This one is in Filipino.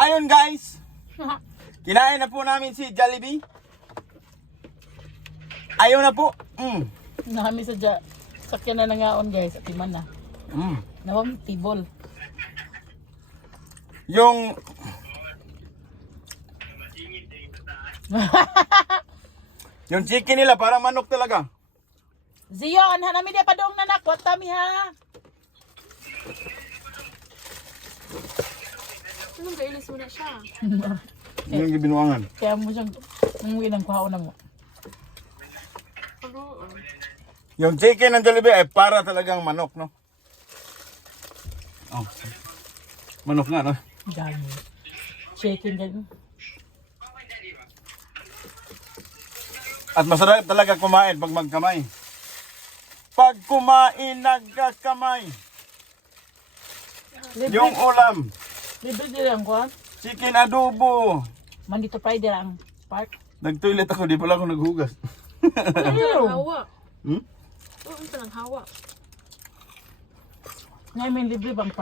Ayun guys, kinain na po namin si Jollibee. Ayaw na po. Nami sa sakyan na nangaon guys. At iman na. Nawang tibol. Yung yung chicken nila parang manok talaga. Zion, hanami dia padong nanak. Wat kami ha. Anong kailis mo na siya? Yung gibinuangan. Kaya mo siyang nanguwi ng kuhaon mo. Pag-uon. Yung chicken ng Jollibee ay para talagang manok, no? Oh. Manok nga, no? Dami. Chicken din. At masarap talaga kumain pag magkamay. Pag kumain, nagkakamay. Yung ulam, Libre din ang kuhan. chicken adobo. Monday to Friday ang park. Nag-toilet ako, di pala ako naghugas. Hawa. Hmm? Oo, ito lang hawa. Ngayon may libre bang